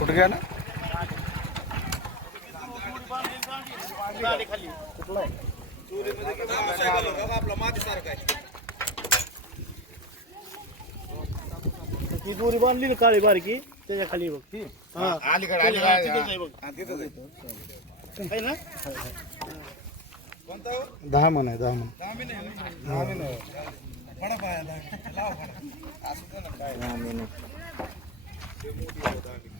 कुठं गेला? ती दोरी बांधली ना काळी बारकी त्याच्याखाली बघ ती. हा. अलीकडे अलीकडे दहा मन आहे दहा मन दहा मन दहा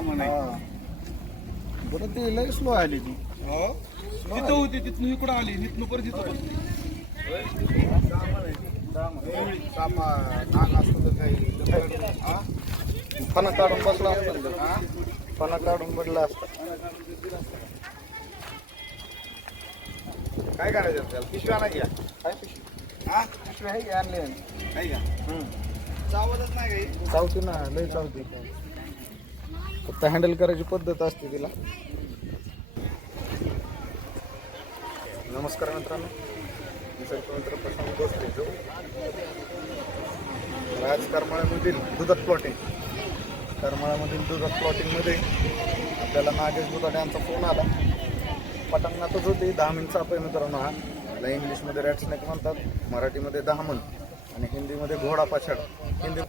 मन आहे. बरं ते लय स्लो आली ती. तिथं होती तिथून इकडं आली तिथून परत तर काही हा? फणा काढून बसला असतं हा? फणा काढून बदला असतं. काय करायचं त्याला? पिशवी आणा घ्या काय पिशवी? हा? पिशवी आहे आणली? आहे? का? चावतच नाही काही. चावते ना लय चावते. फक्त हँडल करायची पद्धत असते तिला. नमस्कार मित्रांनो. मी मित्र प्रशांत भोसले जो आज करमाळ्यामधील दुधात प्लॉटिंग करमाळ्यामधील दुधात प्लॉटिंगमध्ये आपल्याला नागेश दुधाडे यांचा फोन आला. पटांगणातच होते. दहा मिनचा साप आहे मित्रांनो हा. याला इंग्लिशमध्ये रॅट स्नॅक म्हणतात. मराठीमध्ये दहा मन आणि हिंदीमध्ये घोडा पाछाड. हिंदी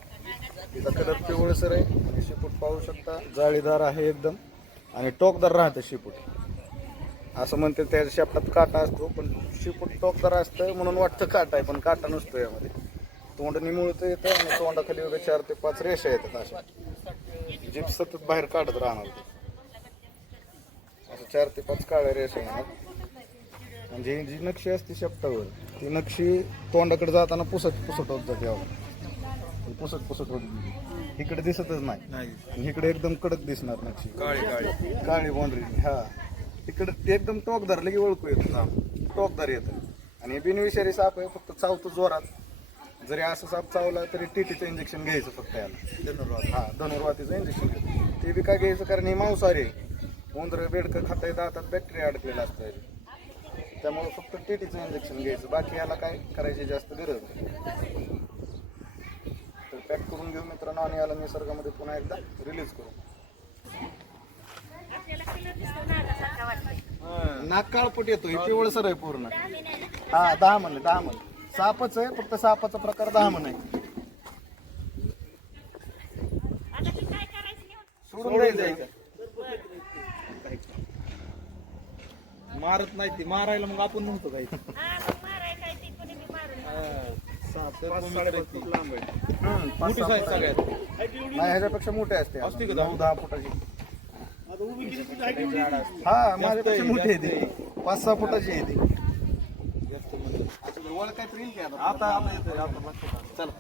तिचा कलर पिवळसर आहे. आणि शेपूट पाहू शकता. जाळीदार आहे एकदम. आणि टोकदार राहतं शेपूट. असं म्हणते त्या शेपटात काटा असतो पण शेपूट टोकदार असतं म्हणून वाटतं काटा आहे पण काटा नसतो यामध्ये. तोंड निमुळतं येतं आणि तोंडाखाली वगैरे चार ते पाच रेषा येतात अशा. जीप सतत बाहेर काढत राहणार ते. असं चार ते पाच काळ्या रेषा येणार. म्हणजे जी नक्षी असते शेपटावर ती नक्षी तोंडाकडे जाताना पुसत पुसट होत जाते ती पुसट पुसट होत गेली. इकडे दिसतच नाही. आणि इकडे एकदम कडक दिसणार नक्षी. काळी काळी. काळी हा. तिकडे ते एकदम टोकदार लगे ओळखू येतं साप टोकदार येतं. आणि हे बिनविषारी साप आहे फक्त चावतो जोरात. जरी असं साप चावला तरी टीटीचं इंजेक्शन घ्यायचं फक्त याला. धनुर्वात. हा धनुर्वातीचं इंजेक्शन घ्यायचं. ते बी काय घ्यायचं? कारण हे मांसाहारी आहे. उंदरं बेडकं खाता येतं हातात बॅक्टेरिया अडकलेला असतं. त्यामुळे फक्त टीटीचं इंजेक्शन घ्यायचं. बाकी याला काय करायची जास्त गरज नाही. मित्रांनो आणि याला निसर्गामध्ये पुन्हा एकदा रिलीज करू. आपल्याला कलर दिसतो नागासारखा वाटतो नाक काळपट येतो हे पिवळसर आहे पूर्ण. हा दहा म्हणले दहा म्हण. सापच आहे फक्त सापाचा प्रकार दहा म्हण आहे. आता ते काय करायचं घेऊन सोडून द्यायचं. मारत नाही ती मारायला मग आपण नव्हतो काही हा मग माराय काय ते कोणी बी मारून मोठी साईज. सगळ्यात. नाही ह्याच्यापेक्षा मोठे असते. असते का? नऊ दहा फुटाची. हा माझ्यापेक्षा मोठी आहे ती. पाच सहा फुटाची आहे ती. जास्त म्हणजे. आता? आता आता येतोय आता आलं. चला.